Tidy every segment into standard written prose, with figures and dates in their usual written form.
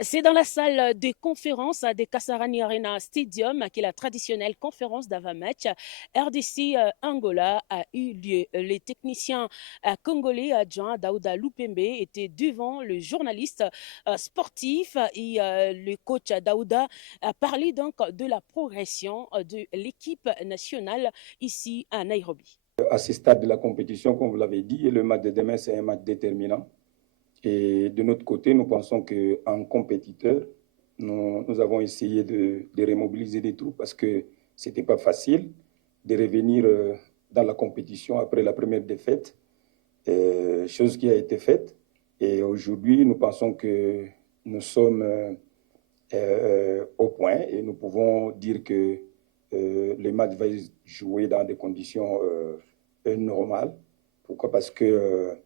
C'est dans la salle de conférence des Kasarani Arena Stadium que la traditionnelle conférence d'avant-match RDC-Angola a eu lieu. Les techniciens congolais adjoints Daouda Lupembe étaient devant le journaliste sportif et le coach Daouda a parlé donc de la progression de l'équipe nationale ici à Nairobi. À ce stade de la compétition, comme vous l'avez dit, le match de demain, c'est un match déterminant. Et de notre côté, nous pensons qu'en compétiteur, nous avons essayé de remobiliser des troupes parce que ce n'était pas facile de revenir dans la compétition après la première défaite, chose qui a été faite. Et aujourd'hui, nous pensons que nous sommes au point et nous pouvons dire que le match va se jouer dans des conditions normales. Pourquoi? Parce que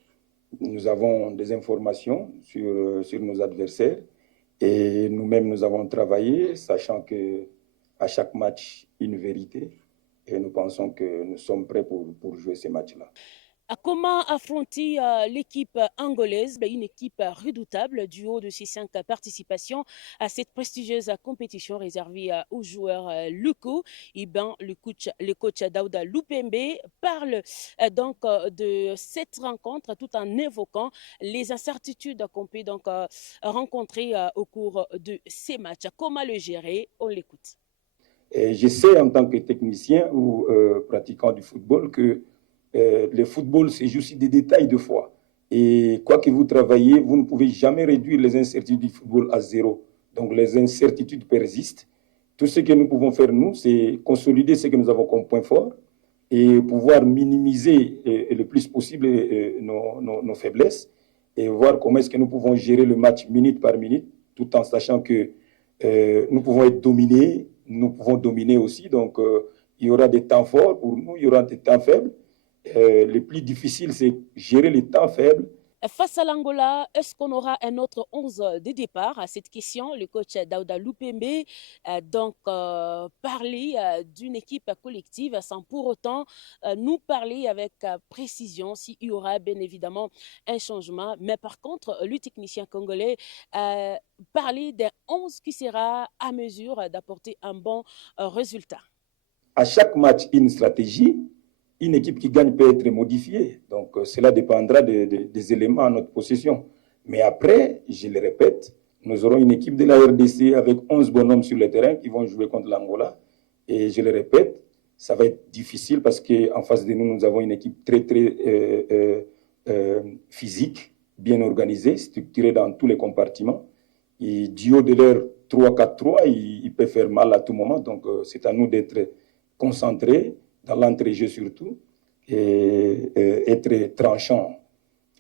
nous avons des informations sur nos adversaires et nous-mêmes, nous avons travaillé, sachant que à chaque match, une vérité. Et nous pensons que nous sommes prêts pour jouer ces matchs-là. Comment affronter l'équipe angolaise, une équipe redoutable du haut de ses 5 participations à cette prestigieuse compétition réservée aux joueurs locaux? Et ben, le coach Daouda Lupembe parle donc de cette rencontre tout en évoquant les incertitudes qu'on peut donc rencontrer au cours de ces matchs. Comment le gérer? On l'écoute. Et je sais en tant que technicien ou pratiquant du football que le football, c'est juste des détails de fois. Et quoi que vous travaillez, vous ne pouvez jamais réduire les incertitudes du football à zéro. Donc les incertitudes persistent. Tout ce que nous pouvons faire, nous, c'est consolider ce que nous avons comme point fort et pouvoir minimiser le plus possible nos faiblesses et voir comment est-ce que nous pouvons gérer le match minute par minute, tout en sachant que nous pouvons être dominés, nous pouvons dominer aussi. Donc, il y aura des temps forts pour nous, il y aura des temps faibles. Le plus difficile, c'est gérer les temps faibles. Face à l'Angola, est-ce qu'on aura un autre 11 de départ? À cette question, le coach Daouda Lupembe a donc parlé d'une équipe collective sans pour autant nous parler avec précision s'il y aura bien évidemment un changement. Mais par contre, le technicien congolais a parlé d'un 11 qui sera à mesure d'apporter un bon résultat. À chaque match, une stratégie. Une équipe qui gagne peut être modifiée. Donc, cela dépendra des éléments à notre possession. Mais après, je le répète, nous aurons une équipe de la RDC avec 11 bonhommes sur le terrain qui vont jouer contre l'Angola. Et je le répète, ça va être difficile parce qu'en face de nous, nous avons une équipe très physique, bien organisée, structurée dans tous les compartiments. Et du haut de leur 3-4-3, il peut faire mal à tout moment. Donc, c'est à nous d'être concentrés dans l'entrée-jeu surtout, et être tranchant.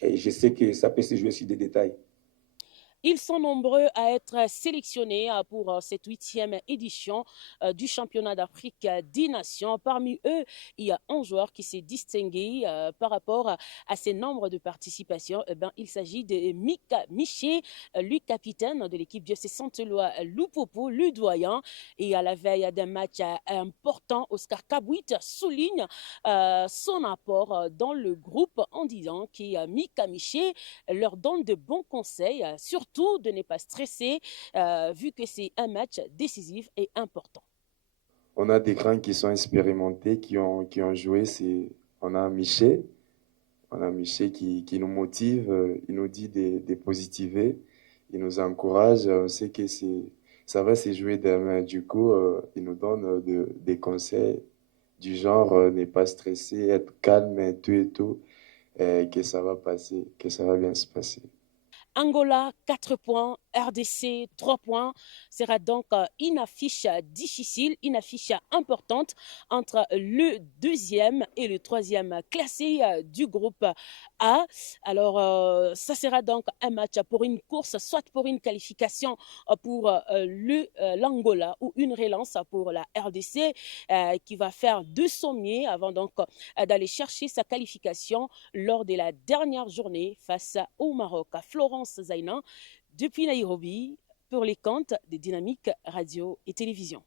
Et je sais que ça peut se jouer sur des détails. Ils sont nombreux à être sélectionnés pour cette 8e édition du championnat d'Afrique des Nations. Parmi eux, il y a un joueur qui s'est distingué par rapport à ces nombres de participations. Il s'agit de Mika Miché, lui capitaine de l'équipe du FC Saint-Éloi Lupopo, le doyen. Et à la veille d'un match important, Oscar Kabouit souligne son apport dans le groupe en disant que Mika Miché leur donne de bons conseils, surtout de ne pas stresser, vu que c'est un match décisif et important. On a des grands qui sont expérimentés, qui ont joué. On a Miché qui nous motive, il nous dit de positiver, il nous encourage. On sait que ça va se jouer demain. Du coup, il nous donne des conseils du genre ne pas stresser, être calme et tout, que ça va passer, que ça va bien se passer. Angola, 4 points. RDC, 3 points. Sera donc une affiche difficile, une affiche importante entre le deuxième et le troisième classé du groupe A. Alors, ça sera donc un match pour une course, soit pour une qualification pour l'Angola ou une relance pour la RDC qui va faire de son mieux avant donc d'aller chercher sa qualification lors de la dernière journée face au Maroc. Florence Zainan, depuis Nairobi, pour les comptes de Dynamique Radio et Télévision.